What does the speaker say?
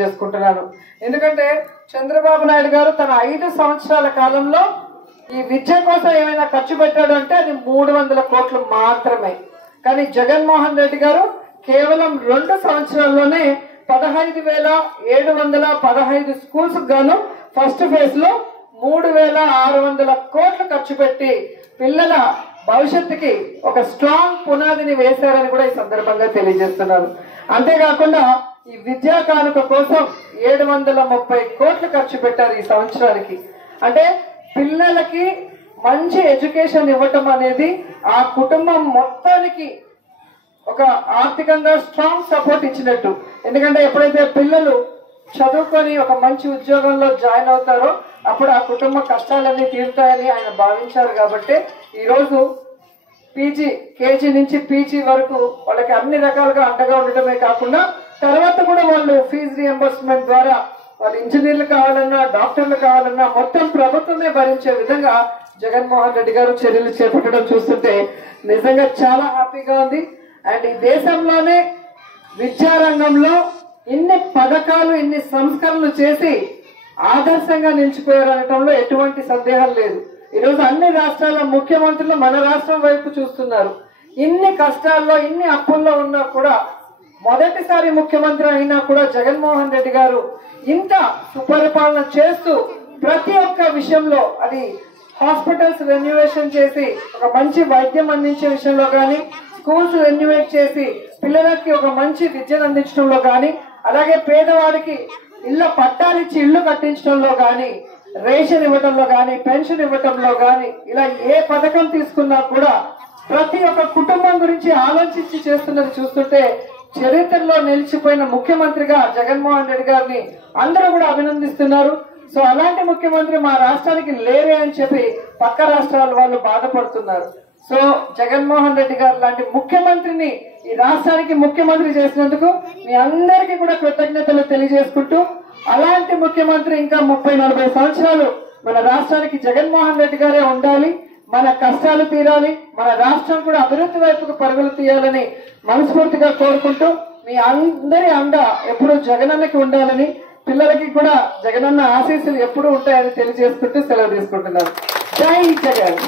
చేసుకుంటున్నాను. ఎందుకంటే చంద్రబాబు నాయుడు గారు తన 5 సంవత్సరాల కాలంలో ఈ విద్య కోసం ఏమైనా ఖర్చు పెట్టాడు అంటే అది 300 కోట్లు మాత్రమే. కానీ జగన్మోహన్ రెడ్డి గారు కేవలం 2 సంవత్సరాల్లోనే 15,715 స్కూల్స్ గాను ఫస్ట్ ఫేజ్ లో 3,600 కోట్లు ఖర్చు పెట్టి పిల్లల భవిష్యత్తుకి ఒక స్ట్రాంగ్ పునాదిని వేశారని కూడా ఈ సందర్భంగా తెలియజేస్తున్నారు. అంతేకాకుండా ఈ విద్యా కానుక కోసం 730 కోట్లు ఖర్చు పెట్టారు ఈ సంవత్సరానికి. అంటే పిల్లలకి మంచి ఎడ్యుకేషన్ ఇవ్వటం అనేది ఆ కుటుంబం మొత్తానికి ఒక ఆర్థికంగా స్ట్రాంగ్ సపోర్ట్ ఇచ్చినట్టు. ఎందుకంటే ఎప్పుడైతే పిల్లలు చదువుకొని ఒక మంచి ఉద్యోగంలో జాయిన్ అవుతారో అప్పుడు ఆ కుటుంబ కష్టాలన్నీ తీరుతాయని ఆయన భావించారు. కాబట్టి ఈరోజు కేజీ నుంచి పీజీ వరకు వాళ్ళకి అన్ని రకాలుగా అండగా ఉండటమే కాకుండా తర్వాత కూడా వాళ్ళు ఫీజు రియంబర్స్మెంట్ ద్వారా వాళ్ళు ఇంజనీర్లు కావాలన్నా డాక్టర్లు కావాలన్నా మొత్తం ప్రభుత్వమే భరించే విధంగా జగన్మోహన్ రెడ్డి గారు చర్యలు చేపట్టడం చూస్తుంటే నిజంగా చాలా హ్యాపీగా ఉంది. అండ్ ఈ దేశంలోనే విద్యారంగంలో ఇన్ని పథకాలు ఇన్ని సంస్కరణలు చేసి ఆదర్శంగా నిలిచిపోయారనటంలో ఎటువంటి సందేహం లేదు. ఈరోజు అన్ని రాష్ట్రాల ముఖ్యమంత్రులు మన రాష్ట్రం వైపు చూస్తున్నారు. ఇన్ని కష్టాల్లో ఇన్ని అప్పుల్లో ఉన్నా కూడా మొదటిసారి ముఖ్యమంత్రి అయినా కూడా జగన్మోహన్ రెడ్డి గారు ఇంత సుపరిపాలన చేస్తూ ప్రతి ఒక్క విషయంలో అది హాస్పిటల్స్ రెన్యువేషన్ చేసి ఒక మంచి వైద్యం అందించే విషయంలో కానీ స్కూల్స్ రెన్యువేట్ చేసి పిల్లలకి ఒక మంచి విద్యను అందించడంలో కానీ అలాగే పేదవాడికి ఇళ్ల పట్టాలిచ్చి ఇళ్లు కట్టించడంలో కానీ రేషన్ ఇవ్వడంలో కానీ పెన్షన్ ఇవ్వడంలో కానీ ఇలా ఏ పథకం తీసుకున్నా కూడా ప్రతి ఒక్క కుటుంబం గురించి ఆలోచించి చేస్తున్నది చూస్తుంటే చరిత్రలో నిలిచిపోయిన ముఖ్యమంత్రిగా జగన్మోహన్ రెడ్డి గారిని అందరూ కూడా అభినందిస్తున్నారు. సో అలాంటి ముఖ్యమంత్రి మా రాష్ట్రానికి లేరే అని చెప్పి పక్క రాష్ట్రాల వాళ్ళు బాధపడుతున్నారు. సో జగన్మోహన్ రెడ్డి గారు లాంటి ముఖ్యమంత్రిని ఈ రాష్ట్రానికి ముఖ్యమంత్రి చేసినందుకు మీ అందరికీ కూడా కృతజ్ఞతలు తెలియజేసుకుంటూ అలాంటి ముఖ్యమంత్రి ఇంకా 30-40 సంవత్సరాలు మన రాష్ట్రానికి జగన్మోహన్ రెడ్డి గారే ఉండాలి. మన కష్టాలు తీరాలి, మన రాష్ట్రం కూడా అభివృద్ధి వైపుకు పరుగులు తీయాలని మనస్ఫూర్తిగా కోరుకుంటూ మీ అందరి అండ ఎప్పుడు జగనన్నకి ఉండాలని పిల్లలకి కూడా జగనన్న ఆశీస్సులు ఎప్పుడు ఉంటాయని తెలియజేసుకుంటూ సెలవు తీసుకుంటున్నాను. జై జగన్.